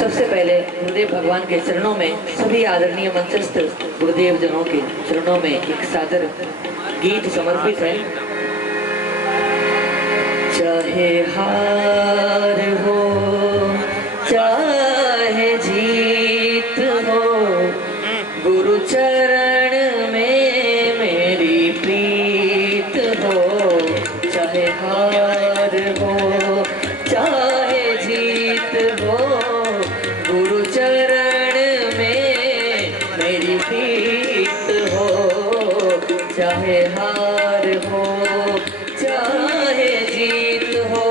सबसे पहले गुरुदेव भगवान के चरणों में सभी आदरणीय मंचस्थ गुरुदेव जनों के चरणों में एक सादर गीत समर्पित है। चाहे हार हो चाहे जीत हो, गुरु चरण में मेरी प्रीत हो। चाहे हार हो चाहे जीत हो, गुरु चरण में मेरी प्रीत हो। चाहे हार हो चाहे जीत हो,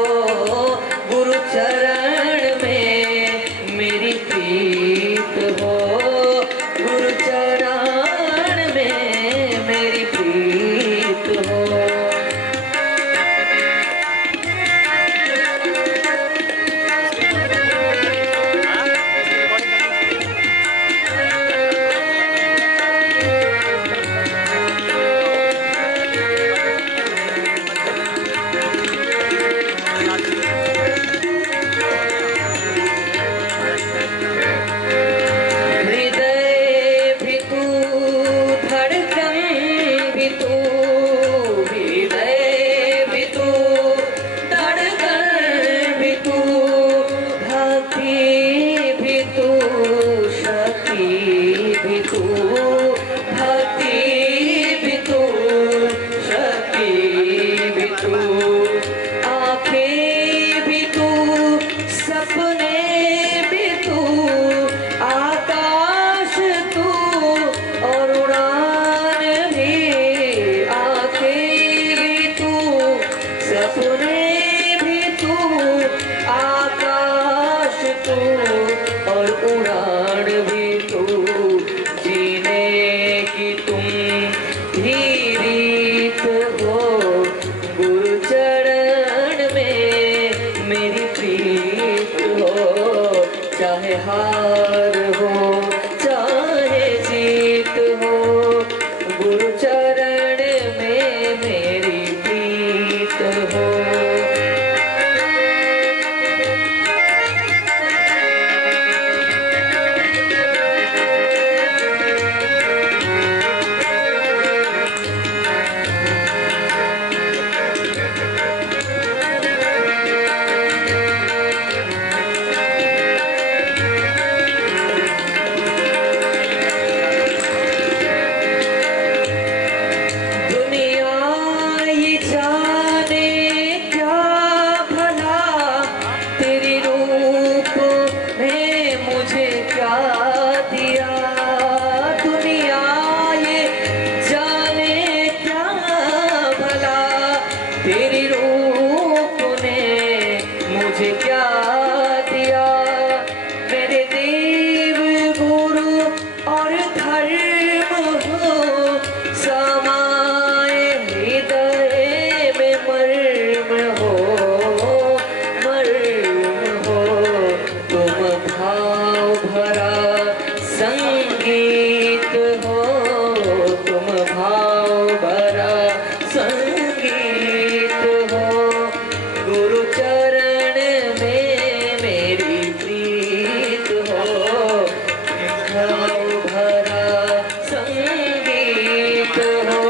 गुरु चरण में मेरी प्रीत हो। गुरु चरण में मेरी प्रीत हो। चाहे हार हो चाहे जीत हो, गुरु चरण में मेरी प्रीत हो। तेरी रूप ने मुझे क्या दिया, मेरे देव गुरु और धर्म हो समाए हृदय में मर्म हो, मर्म हो। तुम भाव भरा संगीत हो, तुम भाव भरा संगीत हो। गुरु चरण में मेरी प्रीत हो, भाव भरा संगीत हो।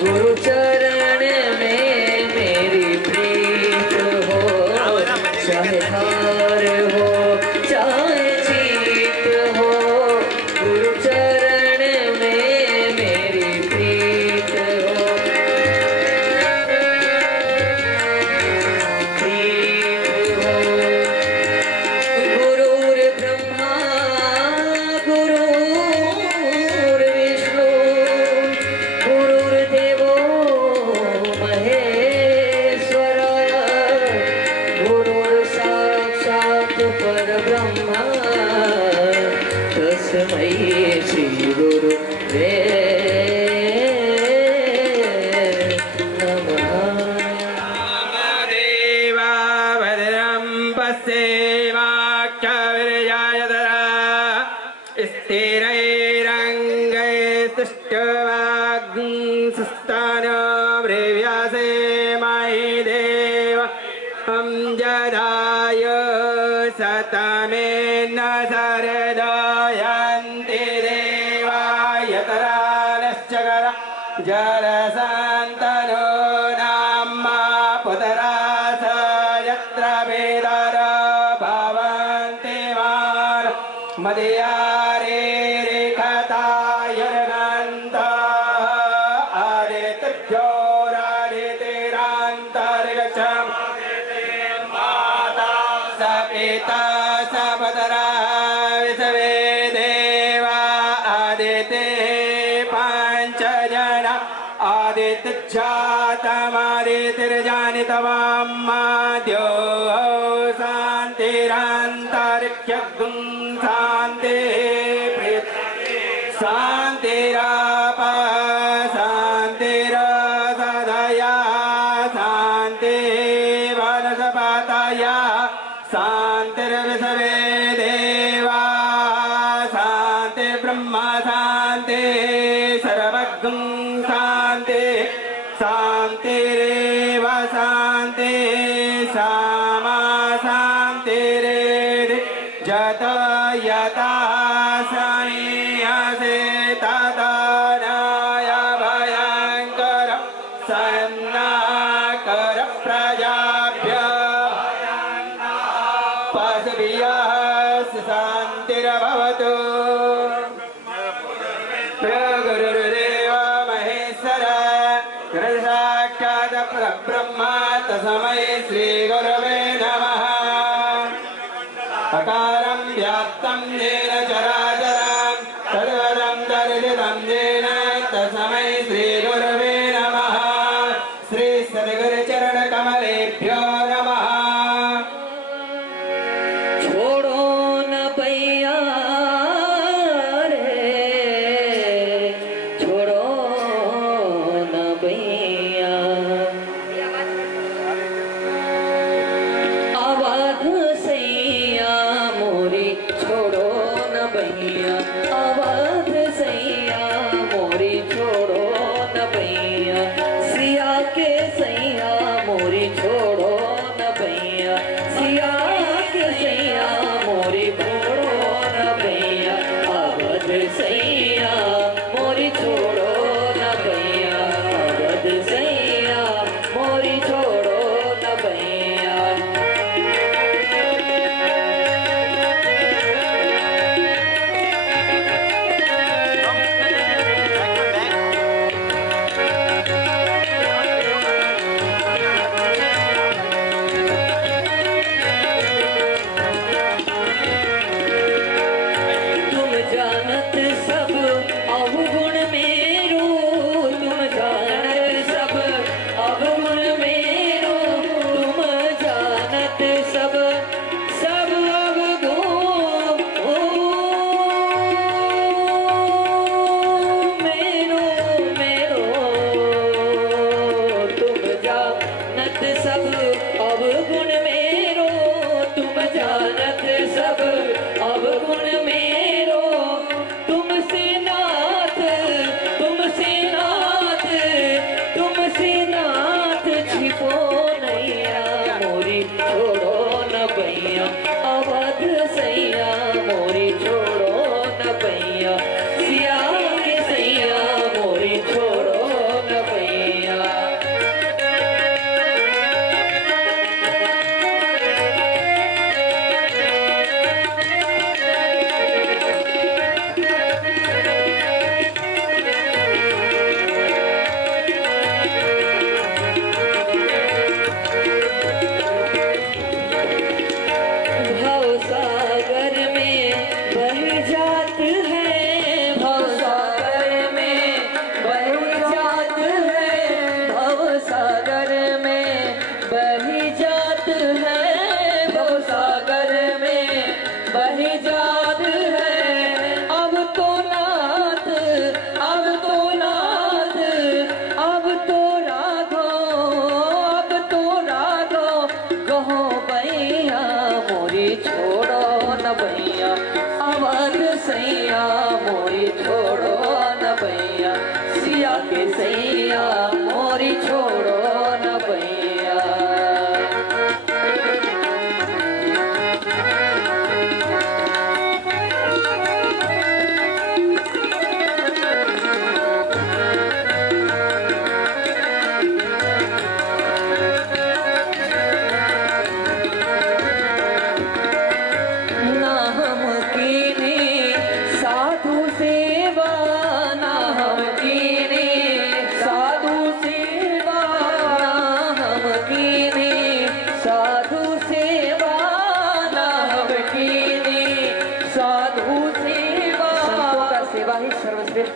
गुरु चरण में मेरी प्रीत हो। चाहे हार हो चाहे जीत हो, गुरु चरण में मेरी प्रीत हो। तस्मै श्री गुरु नमः। देवा भद्रं पश्येमाख्यविर्यायतरा स्थिरैरङ्गैस्तुष्ट्वाग्निसुस्तानमृव्यासे महि देव हम जदाय सतमेन्न सरदयन्ति देवायतरानश्चकर जरसन्तनो नाम्मा पुतरास यत्र वेदर भवन्ति मार मदयारे रेखतायर्गन्त आदित्यज्योरादितिरान्तर्गच्छम् सपिता सपदरा विसवे देवा आदिते पञ्चजना आदित्यजातमादितिर्जानितवाम्माद्यो शान्तिरान्तरिक्षगुं शान्ति शान्तिराप शान्तिरसदया शान्ति वनस्पतया शान्तिर्विसवे देवा शान्ति ब्रह्म शान्ति सर्वगुं शान्ति शान्तिरेव शान्ति सामा शान्तिरेधि जत यथा संयसे तदनाय भयङ्कर सन्नाकर प्रजाभ्य पशुभ्यः शान्तिर्भवतु गुरुर्देव महेश्वर गुरुसाक्षात् परब्रह्म तस्मै श्रीगुरवे नमः अकारं व्याप्तं येन चराचरं तद्वदं दर्शितं येन तस्मै श्रीगुरवे नमः श्री सद्गुरुचरणकमलेभ्यो नमः छोड़ो न भैया रे छोड़ो न भैया अवध सैया मोरी छोड़ो न भैया अवध सैया मोरी छोड़ो न भैया सिया के सैया मोरी छोड़ो न भैया सिया के सैया मोरी छोड़ो न भैया अवध सैया मोरी छोड़ो न भैया अवध सैया मोरी छोड़ो न भैया तुम जानत सब अवगुण मेरो तुम जानत सब अवगुण मेरो तुम जानत सब सब अवगुण मेरो मेरो तुम जानत सब अवगुण मेरो तुम जानत सब अवगुण मेरो तुमसे नाथ छिपो नैया मोरी छोड़ो न भैया अवध सैया मोरी छोड़ो न भैया सिया के सैया मोरी छोड़ो न भैया भवसागर में बह जात है भवसागर में बह जात है भवसागर में बह जात है भवसागर में बह जात है अब तो नाथ अब तो नाथ अब तो राघो कहो भैया मोरी छोड़ो न भैया अवध सैया मोरी छोड़ो न भैया सिया के सैया मोरी छोड़ो न भैया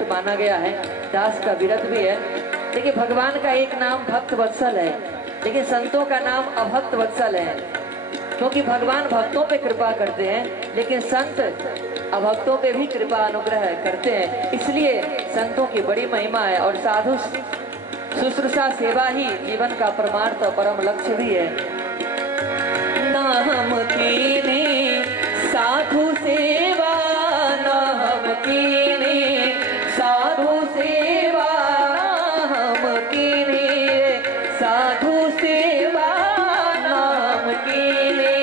माना गया है, दास का विरत भी है। देखिए भगवान का एक नाम भक्त वत्सल है, लेकिन संतों का नाम अभक्त वत्सल है, क्योंकि भगवान भक्तों पे कृपा करते हैं, लेकिन संत अभक्तों पे भी कृपा अनुग्रह करते हैं। इसलिए संतों की बड़ी महिमा है और साधु शुश्रूषा सेवा ही जीवन का परमार्थ और परम लक्ष्य भी है। नाम कीने साधु सेवा, नाम कीने साधु सेवा, नाम कीने साधु सेवा, नाम कीने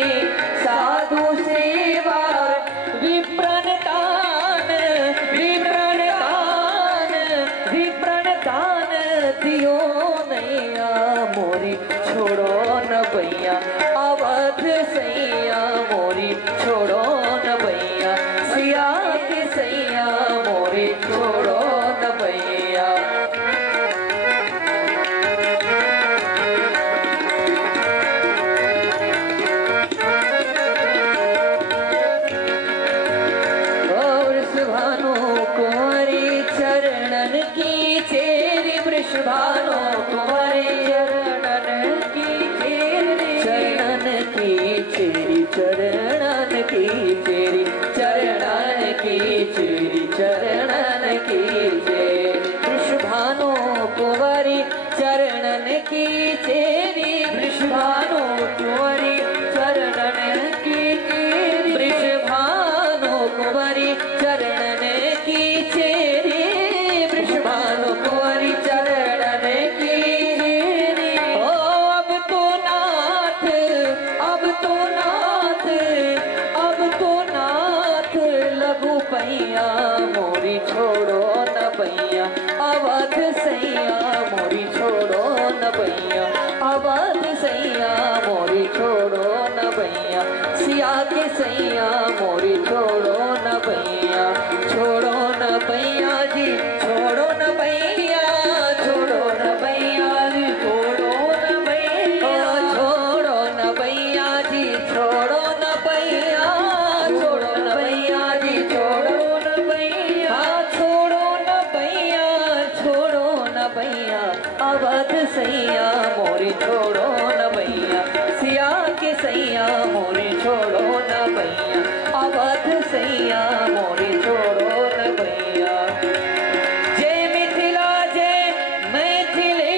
साधु सेवा। विप्रण दान, विप्रण दान, विप्रण दान दियो नैया मोरी छोड़ो न भैया, अवध सैया मोरी छोड़ो न भैया, सिया की सैया मोरी छोड़ो न भैया। वृषभानु कुंवरी चरणन की चेरी, वृषभानु कुंवरी चरणन की चेरी, चरणन की चेरी, चरणन की चेरी, चरणन की चेरी, चरणन की चेरी। वृषभानु कुंवरी चरणन की चेरी, वृषभानु कुंवरी चरणन की चेरी, वृषभानु कुंवरी चरणन की चेरी, वृषभानु कुंवरी चरणन की चेरी। ओ अब तो नाथ, अब तो नाथ, अब तो नाथ लघु पैया मोरी छोड़ो न भैया, अवध सैया मोरी छोड़ो न भैया, अवध सैया मोरी छोड़ो न भैया, सिया के सैया मोरी छोड़ो न भैया, छोड़ो न भैया जी, छोड़ो न भैया, छोड़ो न भैया जी, छोड़ो न भैया, छोड़ो न भैया जी, छोड़ो न भैया, छोड़ो न भैया जी, छोड़ो न भैया, छोड़ो न भैया, छोड़ो न भैया, अवध सैया मोरी छोड़ो न भैया, सिया के सैया मोरी छोड़ो न भैया, अवध सैया मोरी छोड़ो न भैया। जय मिथिला जय मैथिली,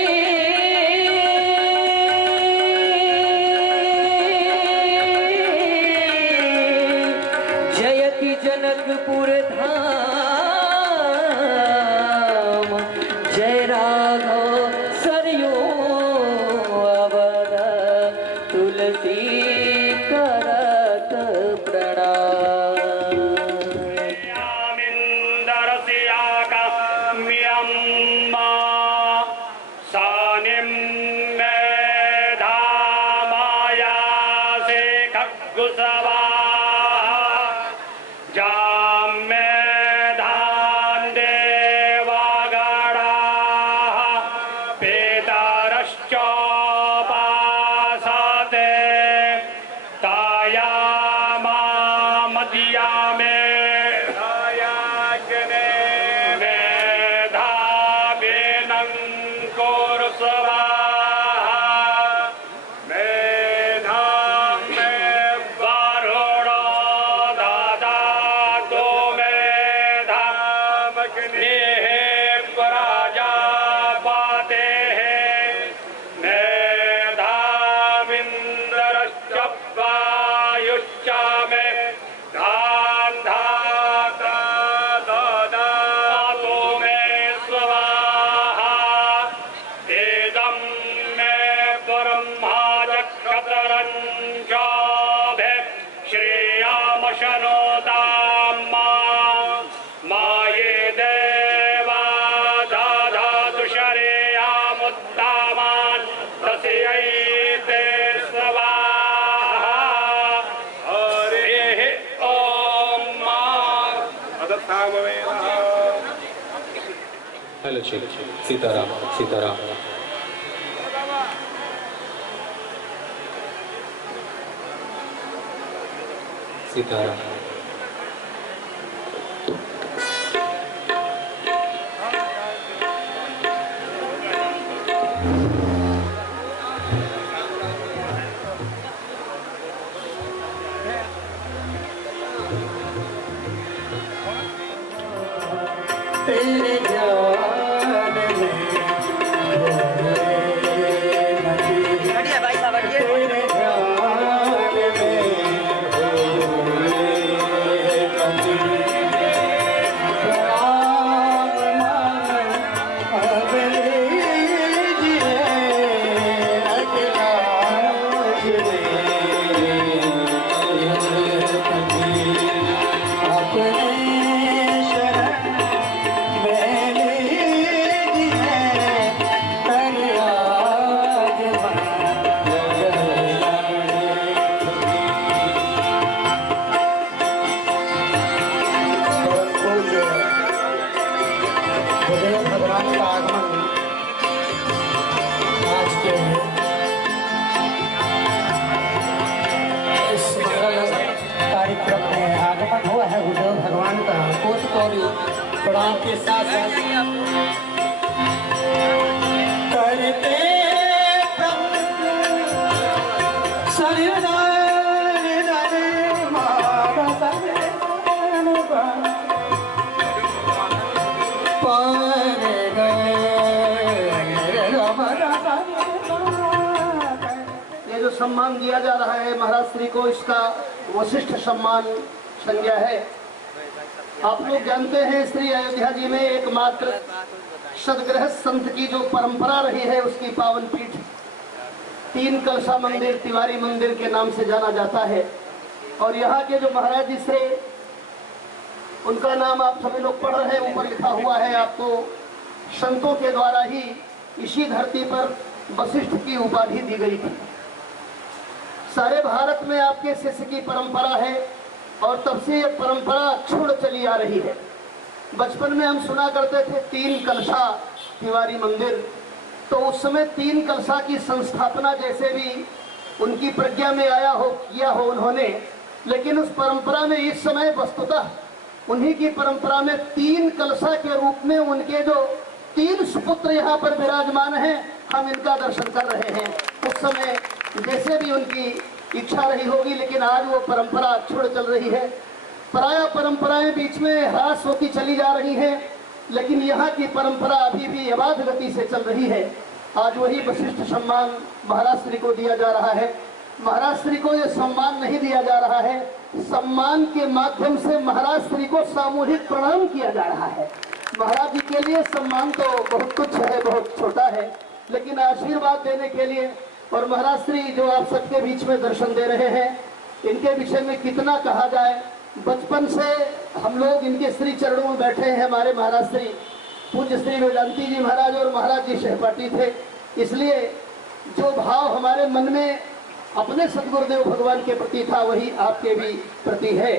जयति जनकपुर धाम, जय राघव सरयू अवध, तुलसी करत प्रणाम। यामिन्दरस्या काम्यं मा सानिं मेधा मायासे खग्गुसवा, जां मेधां देवगणाः पितरश्चोपासते, ताया मदिया में धायाग्ने मेधाविनं कुरुस्वा, मेधां मे वरुणो ददातु मेधामग्निः प्रजापतेः, मेधामिन्द्रश्च वायुश्च मे ददातु मे स्वाहा, इदं मे ब्रह्मा चक्षतरं चाभे श्रेयामशनोतां माये देवा ददातु शरेयामुत्तामान् तस्यै ते स्वाहा। हरिः ॐ हेलो सीताराम सीताराम। सीताराम। तेरे जान में बढ़िया भाई साहब बढ़िया। तेरे जान भगवान का आगमन आज के इस कार्यक्रम में आगमन हुआ है गुरुदेव भगवान का कोट कोरी प्रणाम के साथ करते ये जो सम्मान दिया जा रहा है महाराज श्री को, इसका वशिष्ठ सम्मान संज्ञा है। आप लोग जानते हैं श्री अयोध्या जी में एकमात्र सदगृह संत की जो परंपरा रही है उसकी पावन पीठ तीन कलशा मंदिर तिवारी मंदिर के नाम से जाना जाता है। और यहाँ के जो महाराज जी से उनका नाम आप सभी लोग पढ़ रहे हैं, ऊपर लिखा हुआ है। आपको संतों के द्वारा ही इसी धरती पर वशिष्ठ की उपाधि दी गई थी। सारे भारत में आपके शिष्य की परंपरा है और तब से ये परंपरा छोड़ चली आ रही है। बचपन में हम सुना करते थे तीन कलशा तिवारी मंदिर, तो उस समय तीन कलशा की संस्थापना जैसे भी उनकी प्रज्ञा में आया हो किया हो उन्होंने, लेकिन उस परंपरा में इस समय वस्तुतः उन्हीं की परंपरा में तीन कलशा के रूप में उनके जो तीन सुपुत्र यहाँ पर विराजमान हैं, हम इनका दर्शन कर रहे हैं। उस समय जैसे भी उनकी इच्छा रही होगी, लेकिन आज वो परंपरा छोड़ चल रही है। प्राय परंपराएं बीच में ह्रास होती चली जा रही हैं, लेकिन यहाँ की परंपरा अभी भी अबाध गति से चल रही है। आज वही वशिष्ठ सम्मान महाराज श्री को दिया जा रहा है। महाराज श्री को ये सम्मान नहीं दिया जा रहा है, सम्मान के माध्यम से महाराज श्री को सामूहिक प्रणाम किया जा रहा है। महाराज जी के लिए सम्मान तो बहुत कुछ है, बहुत छोटा है, लेकिन आशीर्वाद देने के लिए और महाराज श्री जो आप सबके बीच में दर्शन दे रहे हैं, इनके विषय में कितना कहा जाए। बचपन से हम लोग इनके श्री चरणों में बैठे हैं। हमारे महाराज श्री पूज्य श्री वेदांती जी महाराज और महाराज जी सहपाठी थे, इसलिए जो भाव हमारे मन में अपने सदगुरुदेव भगवान के प्रति था वही आपके भी प्रति है।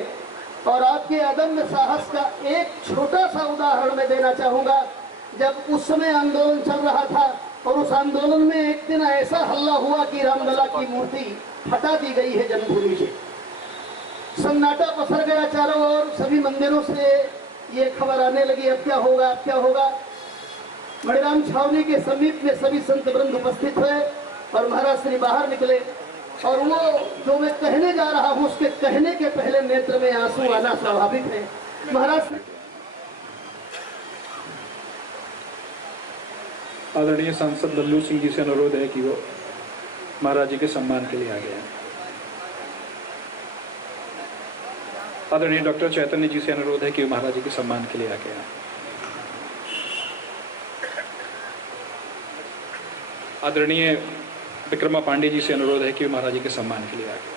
और आपके अदम्य साहस का एक छोटा सा उदाहरण मैं देना चाहूँगा। जब उस समय आंदोलन चल रहा था और उस आंदोलन में एक दिन ऐसा हल्ला हुआ कि रामलला की मूर्ति हटा दी गई है जन्मभूमि से। सन्नाटा पसर गया चारों ओर, सभी मंदिरों से ये खबर आने लगी, अब क्या होगा, अब क्या होगा। मणिराम छावनी के समीप में सभी संत वृंद उपस्थित हुए और महाराज श्री बाहर निकले और वो जो मैं कहने जा रहा हूँ उसके कहने के पहले नेत्र में आंसू आना स्वाभाविक है। महाराज आदरणीय सांसद लल्लू सिंह जी से अनुरोध है कि वो महाराज जी के सम्मान के लिए आगे आए। आदरणीय डॉक्टर चैतन्य जी से अनुरोध है कि वो महाराज जी के सम्मान के लिए आगे आए। आदरणीय विक्रमा पांडे जी से अनुरोध है कि वो महाराज जी के सम्मान के लिए आगे।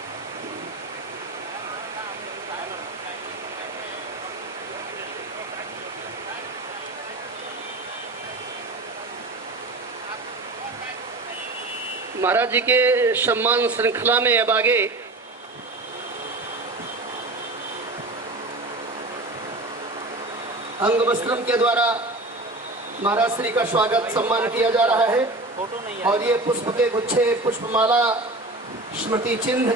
महाराज जी के सम्मान श्रृंखला में अब आगे अंग वस्त्रम के द्वारा महाराज श्री का स्वागत सम्मान किया जा रहा है और ये पुष्प के गुच्छे, पुष्पमाला, स्मृति चिन्ह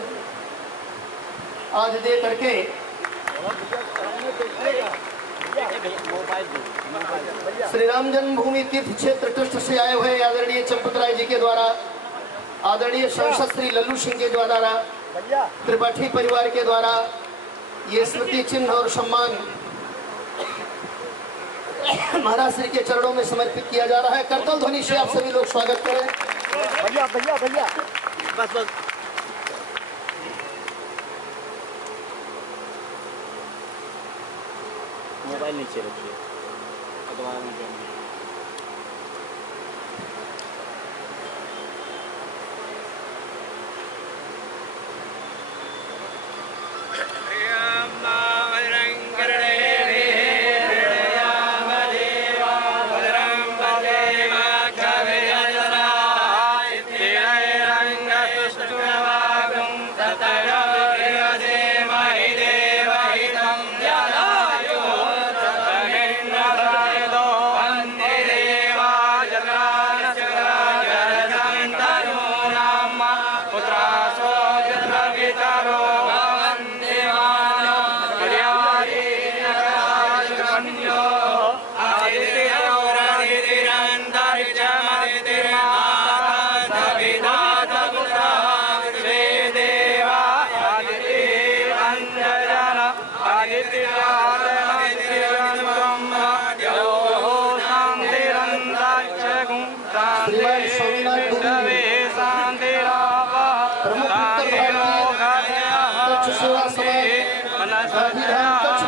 आज दे करके श्री राम जन्मभूमि तीर्थ क्षेत्र ट्रस्ट से आए हुए आदरणीय चंपत राय जी के द्वारा, आदरणीय सांसद श्री लल्लू सिंह के द्वारा, त्रिपाठी परिवार के द्वारा ये स्मृति चिन्ह और सम्मान महाराज श्री के चरणों में समर्पित किया जा रहा है। करतल ध्वनि से आप सभी लोग स्वागत करें। भैया भैया भैया बस बस मोबाइल नीचे रखिए।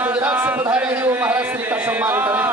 गुजरात से पधारे हैं, वो महाराज श्री का सम्मान करें।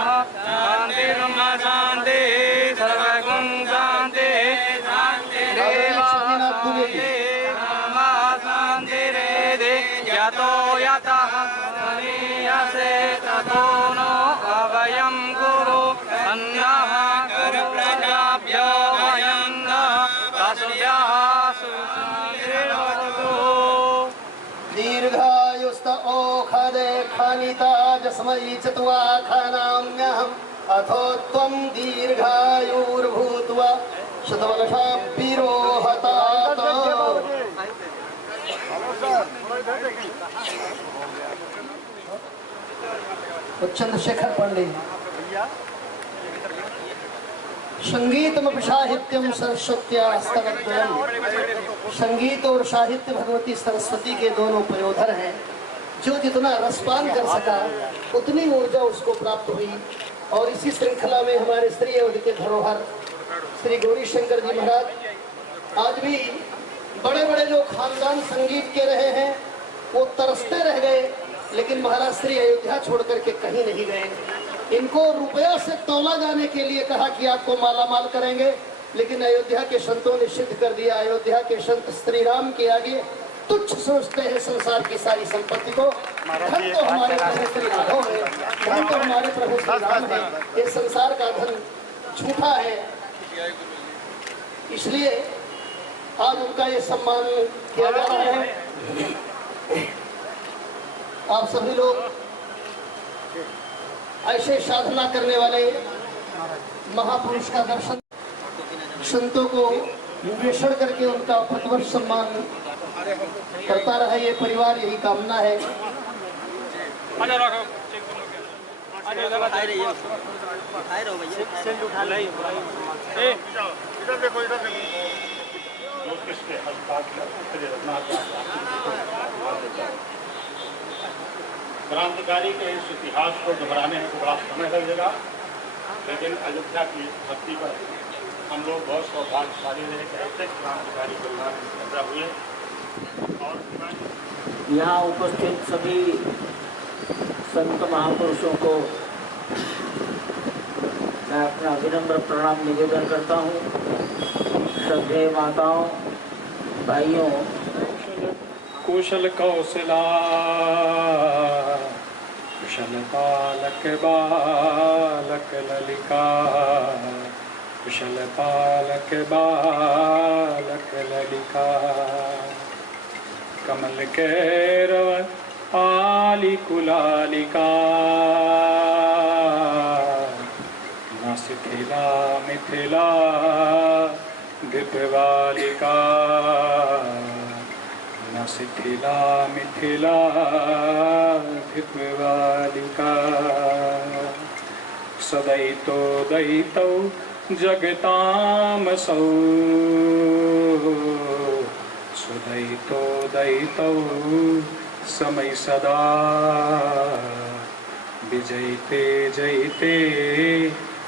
दीर्घायुस्त ओखदे खानिता जस्मै चत्वा खानाम्यहम् अथो त्वं दीर्घायुर्भूत्वा शतवर्षाभिरो हतात। चंद्रशेखर पंडित। संगीतम साहित्यम सरस्वत्या स्तवद्वयम्। संगीत और साहित्य भगवती सरस्वती के दोनों प्रयोधर हैं। जो जितना रसपान कर सका उतनी ऊर्जा उसको प्राप्त हुई। और इसी श्रृंखला में हमारे श्री अवध के धरोहर श्री गौरी शंकर जी महाराज आज भी बड़े बड़े जो खानदान संगीत के रहे हैं वो तरसते रह गए, लेकिन महाराज श्री अयोध्या छोड़ करके कहीं नहीं गए। इनको रुपया से तौला जाने के लिए कहा कि आपको माला माल करेंगे, लेकिन अयोध्या के संतों ने सिद्ध कर दिया। अयोध्या के संत श्री राम के आगे तुच्छ सोचते हैं संसार की सारी संपत्ति को। धन तो हमारे प्रभु श्री राघव है, धन तो हमारे प्रभु श्री राम है। ये संसार का धन झूठा है, इसलिए आज उनका ये सम्मान किया जा रहा है। आप सभी लोग ऐसे साधना करने वाले महापुरुष का दर्शन, संतों को निवेशन करके उनका प्रतिवर्ष सम्मान करता रहे ये परिवार, यही कामना है। क्रांतिकारी के इस इतिहास को दोहराने में बड़ा समय लगेगा, लेकिन अयोध्या की धरती पर हम लोग बहुत सौभाग्यशाली रहे कि ऐसे क्रांतिकारी परिवार में पैदा हुए। और यहाँ उपस्थित सभी संत महापुरुषों को मैं अपना विनम्र प्रणाम निवेदन करता हूँ। श्रद्धेय माताओं, भाइयों, कुशल कौशला कुशल पालक बालक ललिका, कुशल पालक बालक ललिका। कमल कैरव आली कुलालिका, न शिथिला मिथिला दीपवालिका, न शिथिला मिथिला धिप्वालिका सदैतो दैतौ जगतामसौ सुदैतो दैतौ समय सदा विजयते जयते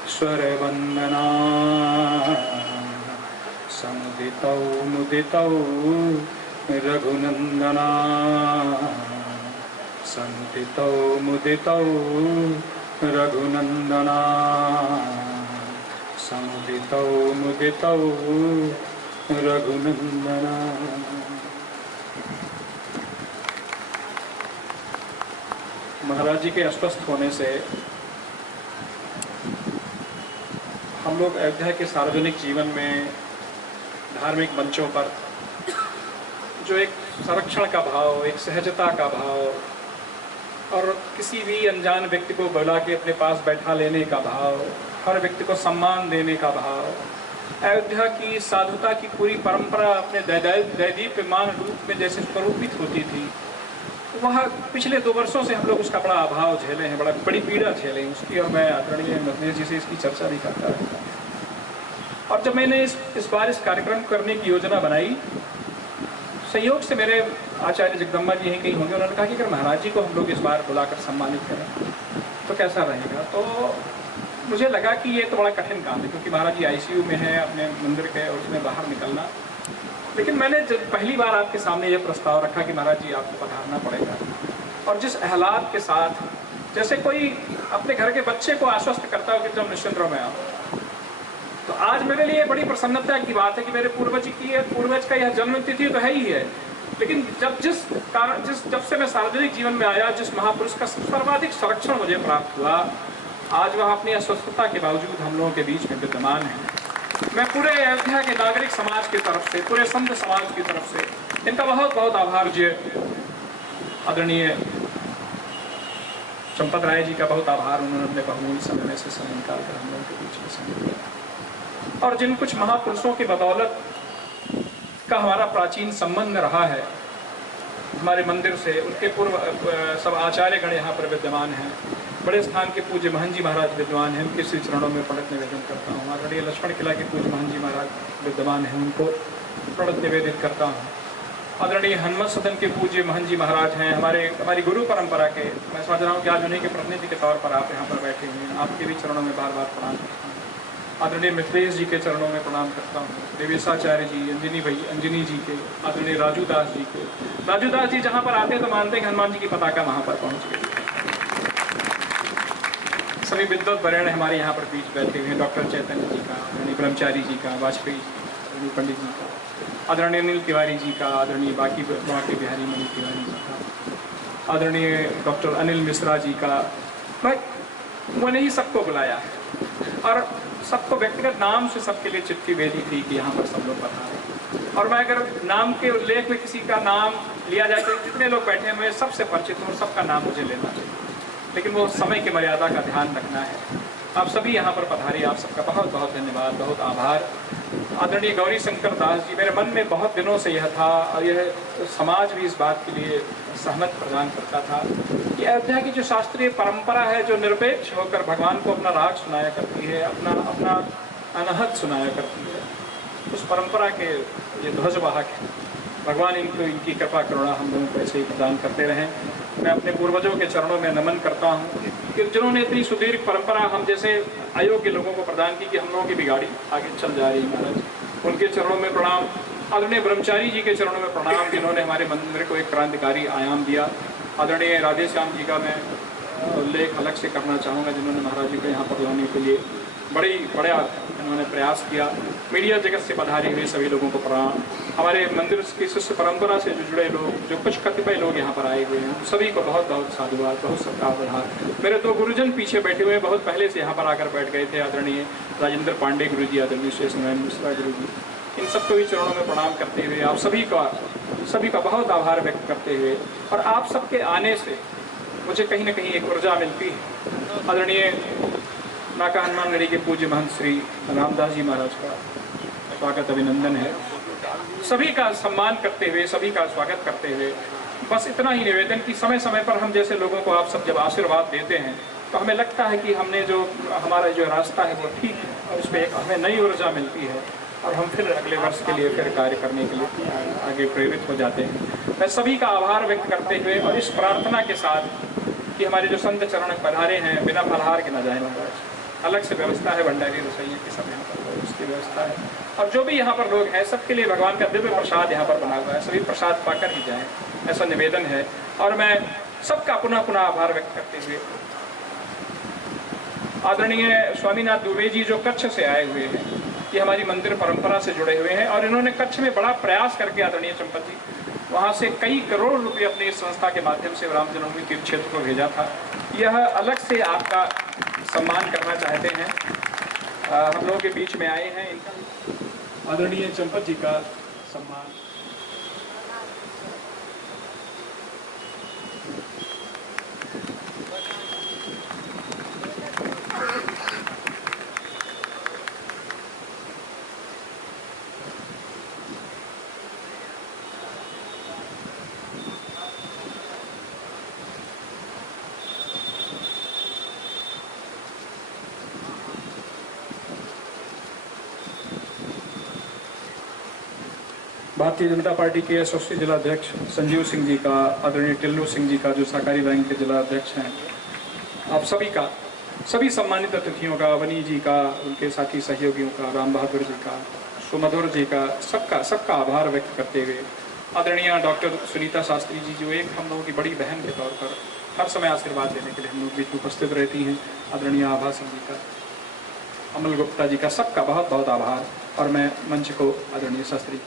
स्वरवन्दना समुदितौ मुदितौ रघुनन्दना समुदितौ मुदितौ रघुनन्दना समुदितौ मुदितौ रघुनन्दना। महाराज जी के अस्वस्थ होने से हम लोग अयोध्या के सार्वजनिक जीवन में धार्मिक मंचों पर जो एक संरक्षण का भाव, एक सहजता का भाव और किसी भी अनजान व्यक्ति को बुला के अपने पास बैठा लेने का भाव, हर व्यक्ति को सम्मान देने का भाव, अयोध्या की साधुता की पूरी परंपरा अपने दैदीप्यमान रूप में जैसे स्वरूपित होती थी, वह पिछले 2 वर्षों से हम लोग उसका बड़ा अभाव झेले हैं, बड़ी पीड़ा झेले हैं उसकी। और मैं आदरणीय महेश जी से इसकी चर्चा भी करता रहता हूँ। और जब मैंने इस बार इस कार्यक्रम करने की योजना बनाई, संयोग से मेरे आचार्य जगदम्बा जी हैं कहीं होंगे, उन्होंने कहा कि अगर महाराज जी को हम लोग इस बार बुलाकर सम्मानित करें तो कैसा रहेगा। तो मुझे लगा कि ये तो बड़ा कठिन काम है, क्योंकि महाराज जी ICU में है अपने मंदिर के और उसमें बाहर निकलना। लेकिन मैंने जब पहली बार आपके सामने ये प्रस्ताव रखा कि महाराज जी आपको पधारना पड़ेगा, और जिस अहलाद के साथ जैसे कोई अपने घर के बच्चे को आश्वस्त करता हो कि तुम निश्चिंत रहो मैं आओ, तो आज मेरे लिए बड़ी प्रसन्नता की बात है कि मेरे पूर्वज का यह जन्म तिथि तो है ही है, लेकिन जब से मैं सार्वजनिक जीवन में आया, जिस महापुरुष का सर्वाधिक संरक्षण मुझे प्राप्त हुआ, आज वह अपनी अस्वस्थता के बावजूद हम लोगों के बीच में विद्यमान है। मैं पूरे अयोध्या के नागरिक समाज की तरफ से, पूरे संत समाज की तरफ से इनका बहुत बहुत आभार जी। आदरणीय चंपत राय जी का बहुत आभार, उन्होंने अपने बहुमूल्य समय में से समय निकाल कर हम लोगों के बीच में समय दिया। और जिन कुछ महापुरुषों की बदौलत का हमारा प्राचीन संबंध रहा है हमारे मंदिर से, उनके पूर्व सब आचार्य गण यहाँ पर विद्यमान हैं। बड़े स्थान के पूज्य महंत जी महाराज विद्वान हैं, उनके श्री चरणों में प्रणत निवेदन करता हूँ। आदरणीय लक्ष्मण किला के पूज्य महंत जी महाराज विद्यमान हैं, उनको प्रणत निवेदित करता हूँ। आदरणीय हनुमत सदन के पूज्य महंत जी महाराज हैं, हमारी गुरु परंपरा के। मैं समझ रहा हूँ कि आज उन्हीं के प्रतिनिधि के तौर पर आप यहाँ पर बैठे हुए हैं, आपके भी चरणों में बार बार प्रणाम करता हूँ। आदरणीय मिथिलेश जी के चरणों में प्रणाम करता हूँ। देवेशाचार्य जी, अंजनी जी के, आदरणीय राजू दास जी के। राजू दास जी जहाँ पर आते हैं तो मानते हैं कि हनुमान जी की पताका वहाँ पर पहुँच गई। सभी विद्वत वरेण्य हमारे यहाँ पर बीच बैठे हुए हैं, डॉक्टर चैतन्य जी का, आदरणीय ब्रह्मचारी जी का, वाजपेयी जी, पंडित जी का, आदरणीय अनिल तिवारी जी का, आदरणीय बाकी बिहारी मणि तिवारी जी का, आदरणीय डॉक्टर अनिल मिश्रा जी का। मैंने ही सबको बुलाया है और सबको व्यक्तिगत नाम से सबके लिए चिट्ठी भेजी थी कि यहाँ पर सब लोग पधारें। और मैं अगर नाम के उल्लेख में किसी का नाम लिया जाए तो जितने लोग बैठे हैं मैं सबसे परिचित हूँ और सबका नाम मुझे लेना चाहिए, लेकिन वो समय की मर्यादा का ध्यान रखना है। आप सभी यहाँ पर पधारे, आप सबका बहुत बहुत धन्यवाद, बहुत आभार। आदरणीय गौरी शंकर दास जी, मेरे मन में बहुत दिनों से यह था और यह समाज भी इस बात के लिए सहमत प्रदान करता था कि अयोध्या की जो शास्त्रीय परंपरा है, जो निरपेक्ष होकर भगवान को अपना राग सुनाया करती है, अपना अनहद सुनाया करती है, उस परंपरा के ये ध्वजवाहक हैं। भगवान इनको इनकी कृपा करुणा हम लोगों को ऐसे ही प्रदान करते रहें। मैं अपने पूर्वजों के चरणों में नमन करता हूँ कि जिन्होंने इतनी सुदीर्घ परंपरा हम जैसे अयोग्य लोगों को प्रदान की कि हम लोगों की बिगाड़ी आगे चल जा रही है महाराज, उनके चरणों में प्रणाम। आदरणीय ब्रह्मचारी जी के चरणों में प्रणाम, जिन्होंने हमारे मंदिर को एक क्रांतिकारी आयाम दिया। आदरणीय राधे श्याम जी का मैं उल्लेख अलग से करना चाहूँगा, जिन्होंने महाराज जी को यहाँ पर लाने के लिए बड़ा इन्होंने प्रयास किया। मीडिया जगत से पधारे हुए सभी लोगों को प्रणाम। हमारे मंदिर की शिष्य परंपरा से जो जुड़े लोग, जो कुछ कतिपय लोग यहाँ पर आए हुए हैं, सभी को बहुत बहुत साधुवाद, बहुत सत्कार बधार। मेरे 2 गुरुजन पीछे बैठे हुए बहुत पहले से यहाँ पर आकर बैठ गए थे, आदरणीय राजेंद्र पांडे गुरु जी, आदरणीय शेष नारायण मिश्रा गुरु जी। इन सबको भी चरणों में प्रणाम करते हुए आप सभी का बहुत आभार व्यक्त करते हुए, और आप सबके आने से मुझे कहीं ना कहीं एक ऊर्जा मिलती है। आदरणीय नाका हनुमानगढ़ी के पूज्य महंत श्री रामदास जी महाराज का स्वागत अभिनंदन है। सभी का सम्मान करते हुए, सभी का स्वागत करते हुए बस इतना ही निवेदन कि समय समय पर हम जैसे लोगों को आप सब जब आशीर्वाद देते हैं तो हमें लगता है कि हमने जो हमारा जो रास्ता है वो ठीक है और उस पर एक हमें नई ऊर्जा मिलती है और हम फिर अगले वर्ष के लिए फिर कार्य करने के लिए आगे प्रेरित हो जाते हैं। मैं सभी का आभार व्यक्त करते हुए और इस प्रार्थना के साथ कि हमारे जो संत चरण पधारे हैं बिना फलहार के न जाए महाराज, अलग से व्यवस्था है भंडारी रसोइये की सब यहाँ पर उसकी व्यवस्था है और जो भी यहाँ पर लोग हैं सबके लिए भगवान का दिव्य प्रसाद यहाँ पर बना हुआ है, सभी प्रसाद पाकर ही जाएं, ऐसा निवेदन है। और मैं सबका पुनः पुनः आभार व्यक्त करते हुए आदरणीय स्वामीनाथ दुबे जी जो कच्छ से आए हुए हैं, ये हमारी मंदिर परंपरा से जुड़े हुए हैं और इन्होंने कच्छ में बड़ा प्रयास करके आदरणीय चंपत जी वहाँ से कई करोड़ रुपए अपनी इस संस्था के माध्यम से राम जन्मभूमि तीर्थ क्षेत्र को भेजा था। यह अलग से आपका सम्मान करना चाहते हैं, हम लोगों के बीच में आए हैं, इनका आदरणीय चंपत जी का सम्मान। भारतीय जनता पार्टी के एसोसी जिला अध्यक्ष संजीव सिंह जी का, आदरणीय टिल्लू सिंह जी का जो सहकारी बैंक के जिला अध्यक्ष हैं, आप सभी का, सभी सम्मानित अतिथियों का, वनी जी का, उनके साथी सहयोगियों का, राम बहादुर जी का, सुमधुर जी का, सबका आभार व्यक्त करते हुए आदरणीय डॉक्टर सुनीता शास्त्री जी जो एक हम लोगों की बड़ी बहन के तौर पर हर समय आशीर्वाद देने के लिए हम लोग बीच में उपस्थित रहती हैं, आदरणीय आभा सिंह जी का, अमल गुप्ता जी का, सबका बहुत बहुत आभार। और मैं मंच को आदरणीय शास्त्री